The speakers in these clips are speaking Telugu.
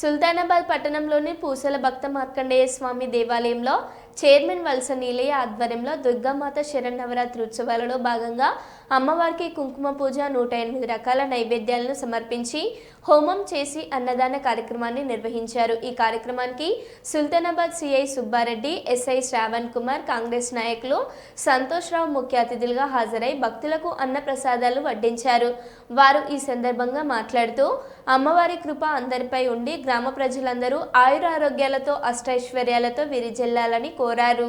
సుల్తానాబాద్ పట్టణంలోని పూసల భక్త మార్కండేయ స్వామి దేవాలయంలో చైర్మన్ వలస నీలయ్య ఆధ్వర్యంలో దుర్గామాత శరన్నవరాత్రి ఉత్సవాలలో భాగంగా అమ్మవారికి కుంకుమ పూజ 108 రకాల నైవేద్యాలను సమర్పించి హోమం చేసి అన్నదాన కార్యక్రమాన్ని నిర్వహించారు। ఈ కార్యక్రమానికి సుల్తానాబాద్ సిఐ సుబ్బారెడ్డి, ఎస్ఐ శ్రావణ్ కుమార్, కాంగ్రెస్ నాయకులు సంతోష్ రావు ముఖ్య అతిథులుగా హాజరై భక్తులకు అన్న ప్రసాదాలు వడ్డించారు। వారు ఈ సందర్భంగా మాట్లాడుతూ అమ్మవారి కృప అందరిపై ఉండి గ్రామ ప్రజలందరూ ఆయురారోగ్యాలతో అష్టైశ్వర్యాలతో విరిజల్లాలని కోరారు।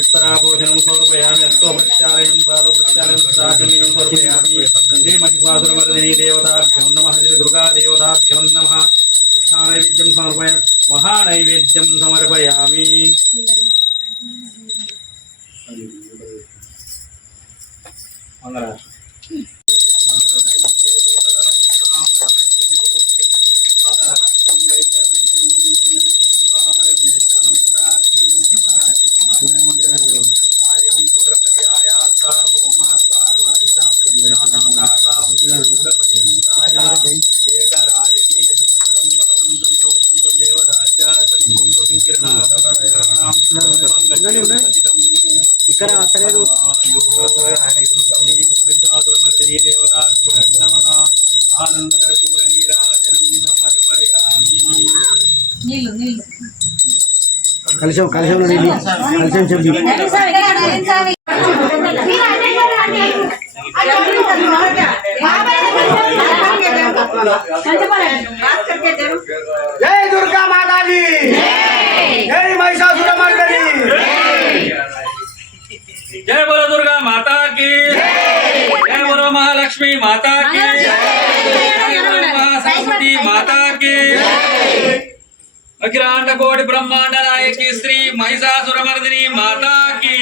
उत्तरापोषणं समर्पयामि अस्तोपचारयं पादोपचारयं प्रसादनीयं समर्पयामि वन्दे महिषासुरमर्दिनी देवताभ्यो नमः श्री दुर्गा देवताभ्यो नमः नैवेद्यं समर्पयामि महानैवेद्यं समर्पयामि ఇక్కడ అసలు కలిసి जय दुर्गा माता की, जय महिषासुरमर्दिनी, जय बोलो दुर्गा माता की, जय बोलो महालक्ष्मी माता की, जय बोलो महासरस्वती माता की, अखिलांड कोटि ब्रह्मांड नायकी श्री महिषासुरमर्दिनी माता की।